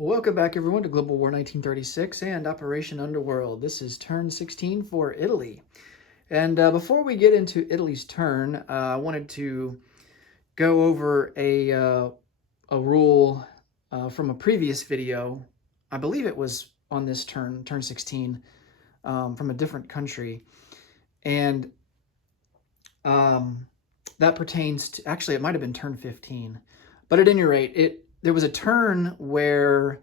Welcome back, everyone, to Global War 1936 and Operation Underworld. This is turn 16 for Italy. And before we get into Italy's turn, I wanted to go over a rule from a previous video. I believe it was on this turn 16, from a different country. And that pertains to, actually, it might have been turn 15. But at any rate, there was a turn where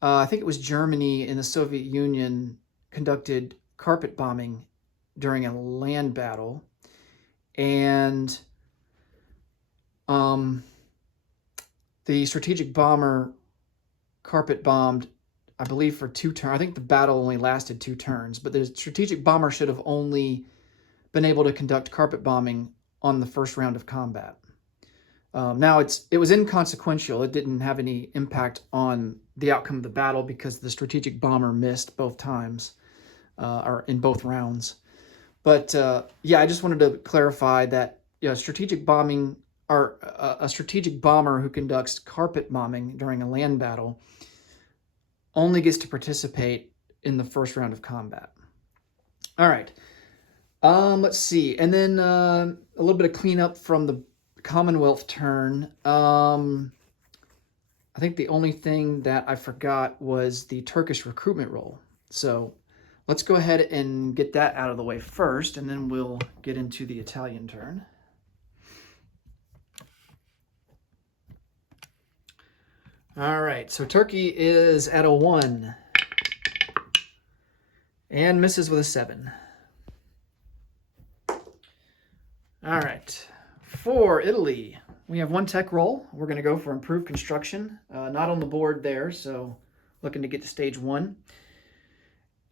I think it was Germany and the Soviet Union conducted carpet bombing during a land battle. And the strategic bomber carpet bombed, I believe, for 2 turns. I think the battle only lasted 2 turns, but the strategic bomber should have only been able to conduct carpet bombing on the first round of combat. Now, it was inconsequential. It didn't have any impact on the outcome of the battle because the strategic bomber missed both times, or in both rounds. But yeah, I just wanted to clarify that strategic bombing, or a strategic bomber who conducts carpet bombing during a land battle only gets to participate in the first round of combat. All right. Let's see. And then a little bit of cleanup from the Commonwealth turn. I think the only thing that I forgot was the Turkish recruitment roll. So let's go ahead and get that out of the way first, and then we'll get into the Italian turn. All right, so Turkey is at a 1 and misses with a 7. All right. For Italy, we have 1 tech roll. We're going to go for improved construction. Not on the board there, so looking to get to stage 1.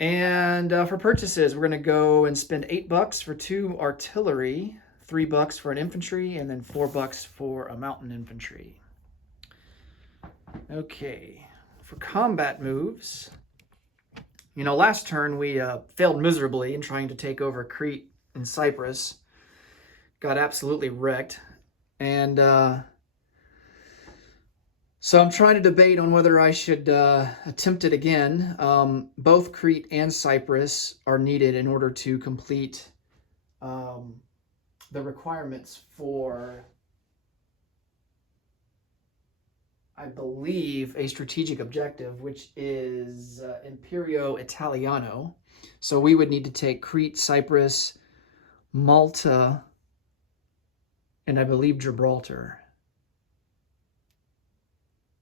And for purchases, we're going to go and spend $8 for 2 artillery, $3 for an infantry, and then $4 for a mountain infantry. Okay, for combat moves, last turn we failed miserably in trying to take over Crete and Cyprus. Got absolutely wrecked. And so I'm trying to debate on whether I should attempt it again. Both Crete and Cyprus are needed in order to complete the requirements for, I believe, a strategic objective, which is Imperio Italiano. So we would need to take Crete, Cyprus, Malta, and I believe Gibraltar,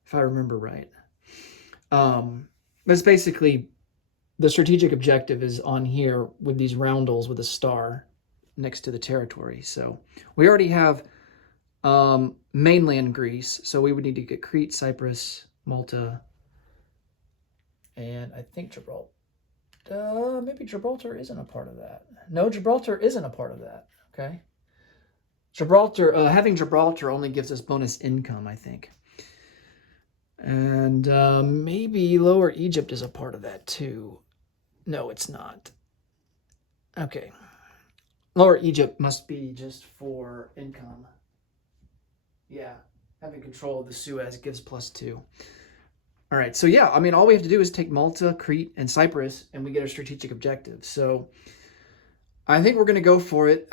if I remember right. That's basically, the strategic objective is on here with these roundels with a star next to the territory. So we already have mainland Greece, so we would need to get Crete, Cyprus, Malta, and I think Gibraltar. Maybe Gibraltar isn't a part of that. No, Gibraltar isn't a part of that. Okay. Gibraltar, having Gibraltar only gives us bonus income, I think. And maybe Lower Egypt is a part of that too. No, it's not. Okay. Lower Egypt must be just for income. Yeah, having control of the Suez gives +2. All right, so yeah, all we have to do is take Malta, Crete, and Cyprus, and we get a strategic objective. So I think we're going to go for it.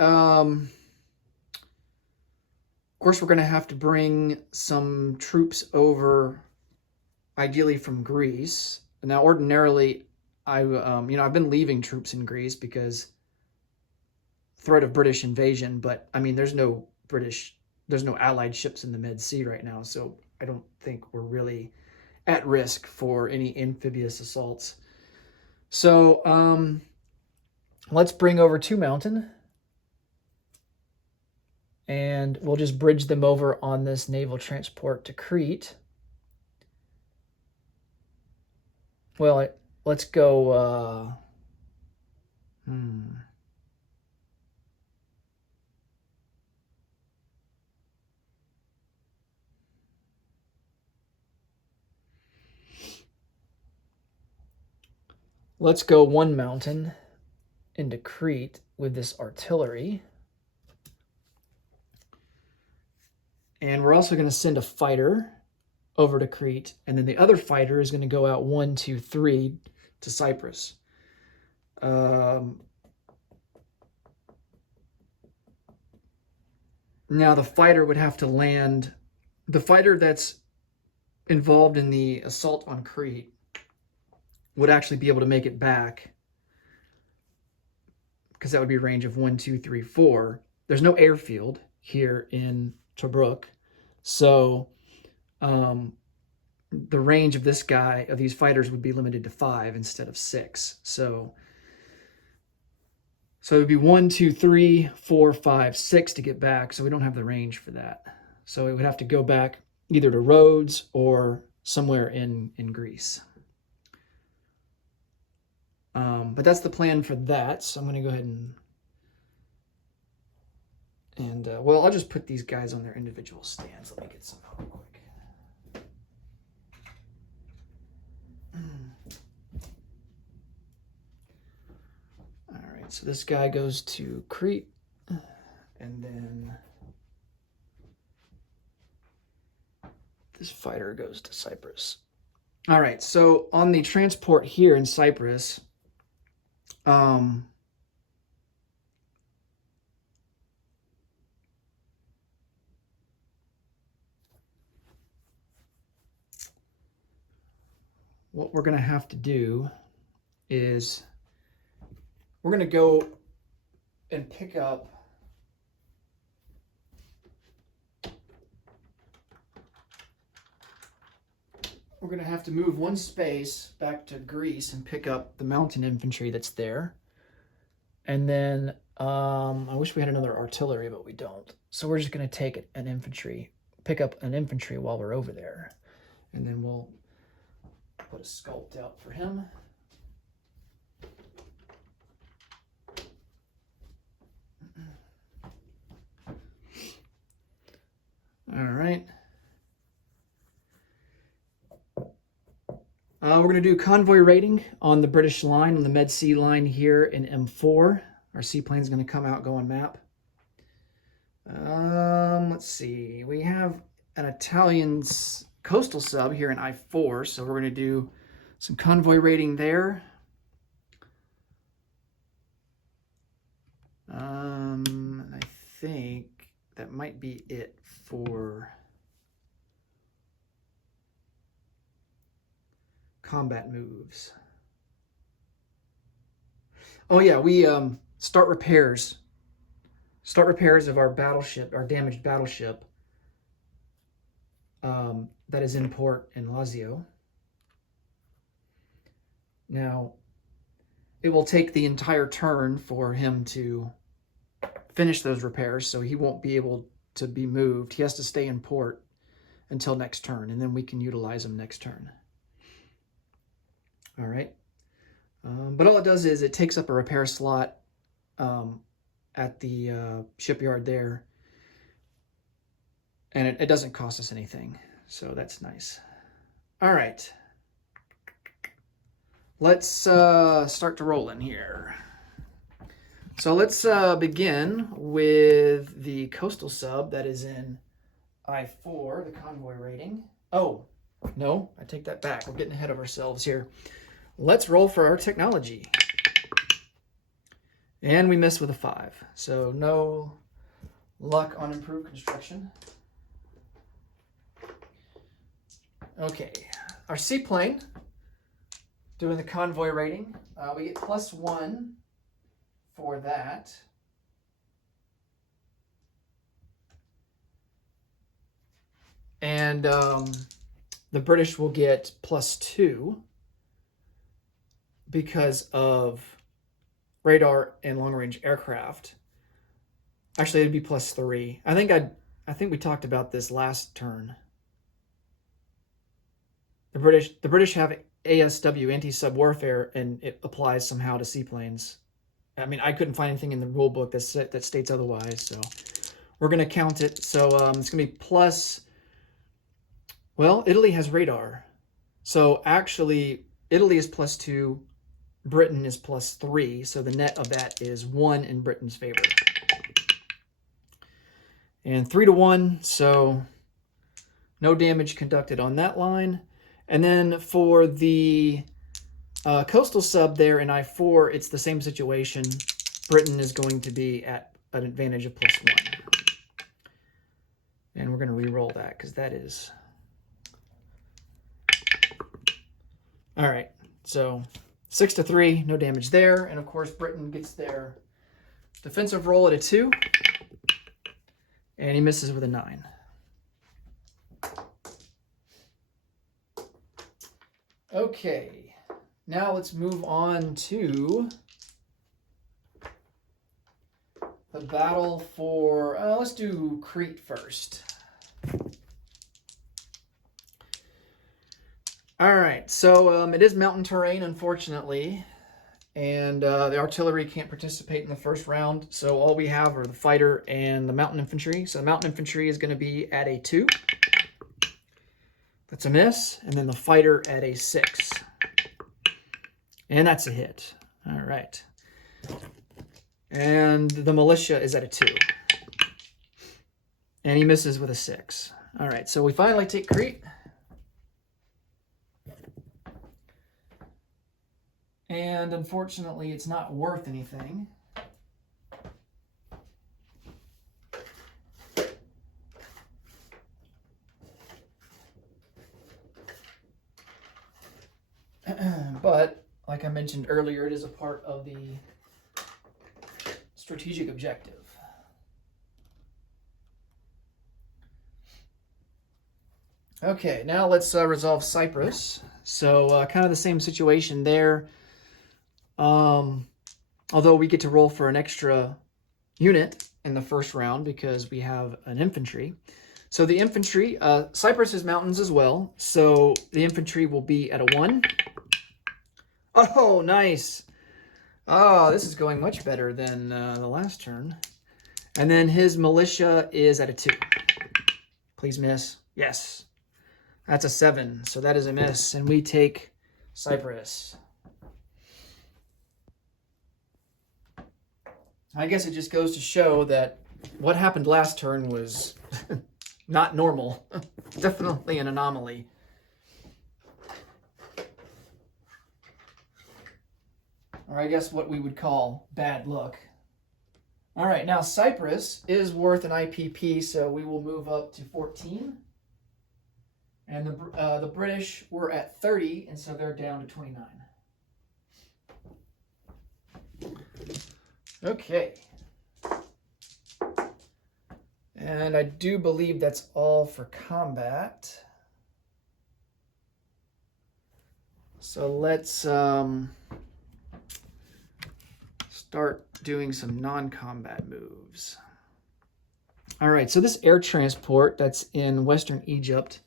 Of course, we're going to have to bring some troops over, ideally from Greece. Now, ordinarily, I've been leaving troops in Greece because threat of British invasion. But there's no Allied ships in the Med Sea right now, so I don't think we're really at risk for any amphibious assaults. So let's bring over 2 mountain. And we'll just bridge them over on this naval transport to Crete. Well, let's go... Let's go 1 mountain into Crete with this artillery. And we're also going to send a fighter over to Crete, and then the other fighter is going to go out 1, 2, 3 to Cyprus. Now the fighter would have to land. The fighter that's involved in the assault on Crete would actually be able to make it back, because that would be a range of 1, 2, 3, 4. There's no airfield here in Tobruk, so the range of this guy, of these fighters, would be limited to 5 instead of 6. So it would be 1, 2, 3, 4, 5, 6 to get back. So we don't have the range for that. So it would have to go back either to Rhodes or somewhere in Greece. But that's the plan for that. So I'm going to go ahead and well, I'll just put these guys on their individual stands. Let me get some help real quick. All right, so this guy goes to Crete, and then this fighter goes to Cyprus. All right, so on the transport here in Cyprus, what we're going to have to do is we're going to go and pick up we're going to have to move one space back to Greece and pick up the mountain infantry that's there. And then I wish we had another artillery, but we don't. So we're just going to take an infantry, pick up an infantry while we're over there. And then we'll put a sculpt out for him. All right. We're going to do convoy rating on the British line, on the Med Sea line here in M4. Our seaplane is going to come out, go on map. Let's see. We have an Italian coastal sub here in I4, so we're going to do some convoy rating there. I think that might be it for combat moves. Oh yeah, we start repairs. Start repairs of our battleship, our damaged battleship that is in port in Lazio. Now, it will take the entire turn for him to finish those repairs, so he won't be able to be moved. He has to stay in port until next turn, and then we can utilize him next turn. All right. But all it does is it takes up a repair slot at the shipyard there, and it doesn't cost us anything, so that's nice. All right. Let's start to roll in here. So let's begin with the coastal sub that is in I4, the convoy rating. Oh, no, I take that back. We're getting ahead of ourselves here. Let's roll for our technology. And we miss with a 5. So no luck on improved construction. Okay, our seaplane, doing the convoy rating. We get +1 for that. And the British will get +2 because of radar and long-range aircraft. Actually, it'd be +3. I think we talked about this last turn. The British have ASW, anti-sub warfare, and it applies somehow to seaplanes. I mean, I couldn't find anything in the rule book that states otherwise, so we're going to count it. So it's going to be plus. Well, Italy has radar, so actually Italy is +2, Britain is +3, so the net of that is 1 in Britain's favor. And 3-1, so No damage conducted on that line. And then for the coastal sub there in I-4, it's the same situation. Britain is going to be at an advantage of +1. And we're going to re-roll that because that is... All right, so 6-3, no damage there. And of course, Britain gets their defensive roll at a 2. And he misses with a 9. Okay, now let's move on to the battle for, let's do Crete first. All right, so it is mountain terrain, unfortunately, and the artillery can't participate in the first round, so all we have are the fighter and the mountain infantry. So the mountain infantry is going to be at a 2. That's a miss, and then the fighter at a 6. And that's a hit. All right. And the militia is at a 2. And he misses with a 6. All right, so we finally take Crete. And unfortunately, it's not worth anything. But, like I mentioned earlier, it is a part of the strategic objective. Okay, now let's resolve Cyprus. So kind of the same situation there. Although we get to roll for an extra unit in the first round because we have an infantry. So the infantry, Cyprus is mountains as well. So the infantry will be at a 1. Oh, nice. Oh, this is going much better than the last turn. And then his militia is at a 2. Please miss. Yes. That's a 7. So that is a miss. And we take Cyprus. I guess it just goes to show that what happened last turn was not normal. Definitely an anomaly. Or I guess what we would call bad luck. All right, now Cyprus is worth an IPP, so we will move up to 14. And the British were at 30, and so they're down to 29. Okay. And I do believe that's all for combat. So let's start doing some non-combat moves. All right, so this air transport that's in Western Egypt,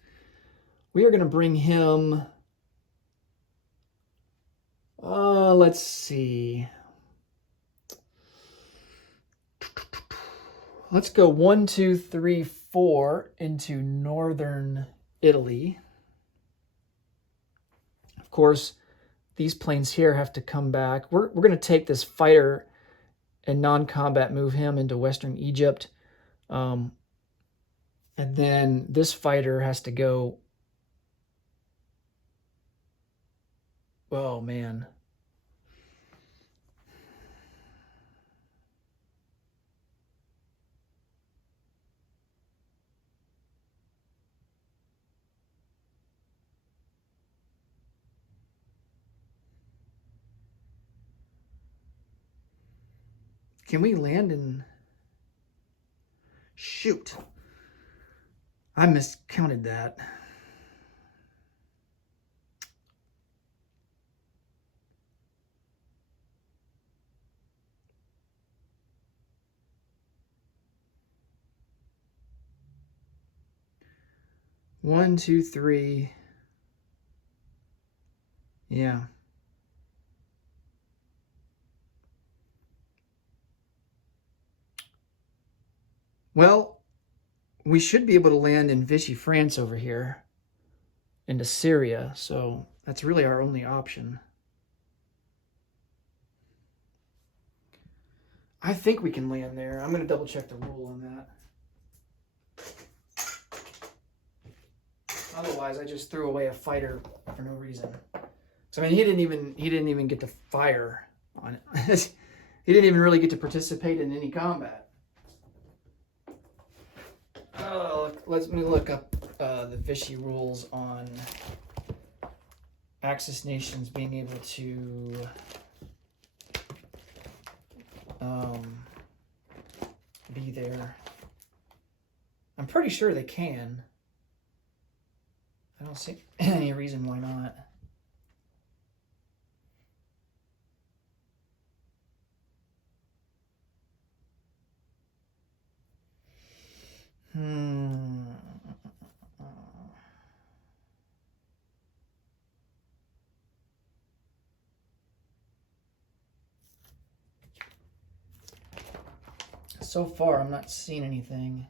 we are going to bring him, let's see. Let's go 1, 2, 3, 4 into northern Italy. Of course, these planes here have to come back. We're going to take this fighter and non-combat, move him into Western Egypt. And then this fighter has to go. Oh, man. Can we land in... Shoot. I miscounted that. One, two, three. Yeah. Well, we should be able to land in Vichy, France over here into Syria. So that's really our only option. I think we can land there. I'm going to double check the rule on that. Otherwise, I just threw away a fighter for no reason. So I mean, he didn't even get to fire on it. He didn't even really get to participate in any combat. Oh, let me look up the Vichy rules on Axis nations being able to be there. I'm pretty sure they can. I don't see any reason why not. So far, I'm not seeing anything.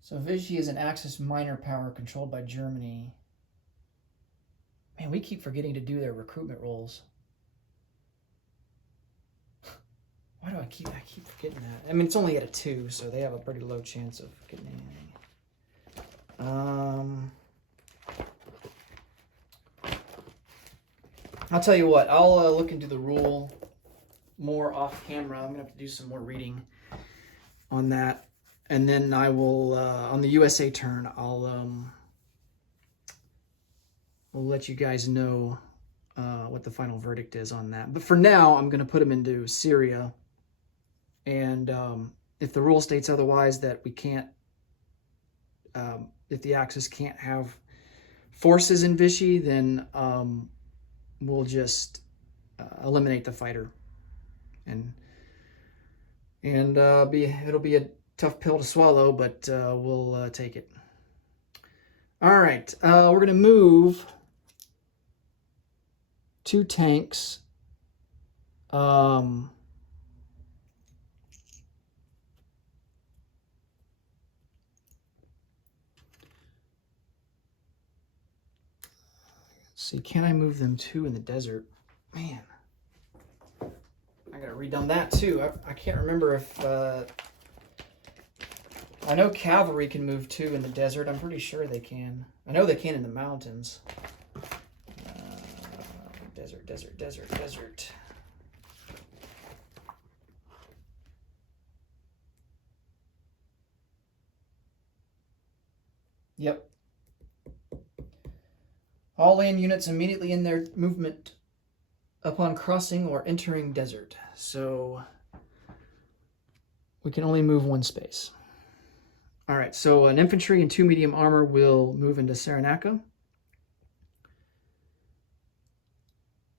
So Vichy is an Axis minor power controlled by Germany. Man, we keep forgetting to do their recruitment roles. Why do I keep forgetting that? I mean, it's only at a 2, so they have a pretty low chance of getting anything. I'll tell you what, I'll look into the rule more off camera. I'm going to have to do some more reading on that. And then I will, on the USA turn, we'll let you guys know what the final verdict is on that. But for now, I'm going to put them into Syria. And if the rule states otherwise, that we can't, if the Axis can't have forces in Vichy, then we'll just eliminate the fighter, and it'll be a tough pill to swallow, but we'll take it. All right, we're gonna move 2 tanks. See, can I move them 2 in the desert? Man, I gotta redone that too. I can't remember if I know cavalry can move 2 in the desert. I'm pretty sure they can. I know they can in the mountains. Desert. Yep. All land units immediately in their movement upon crossing or entering desert. So we can only move 1 space. All right, so an infantry and 2 medium armor will move into Cyrenaica.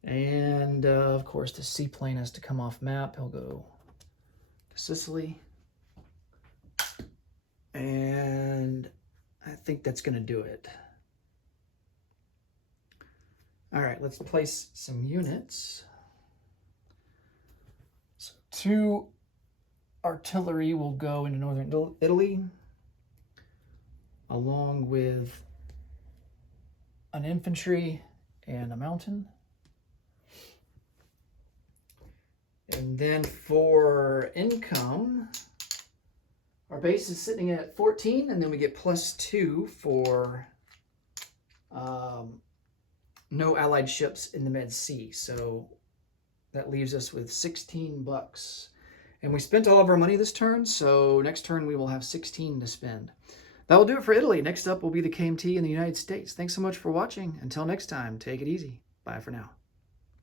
And of course, the seaplane has to come off map. He'll go to Sicily. And I think that's going to do it. All right, let's place some units. So 2 artillery will go into northern Italy, along with an infantry and a mountain. And then for income, our base is sitting at 14, and then we get +2 for no allied ships in the Med Sea. So that leaves us with 16 bucks. And we spent all of our money this turn, so next turn we will have 16 to spend. That will do it for Italy. Next up will be the KMT in the United States. Thanks so much for watching. Until next time, take it easy. Bye for now.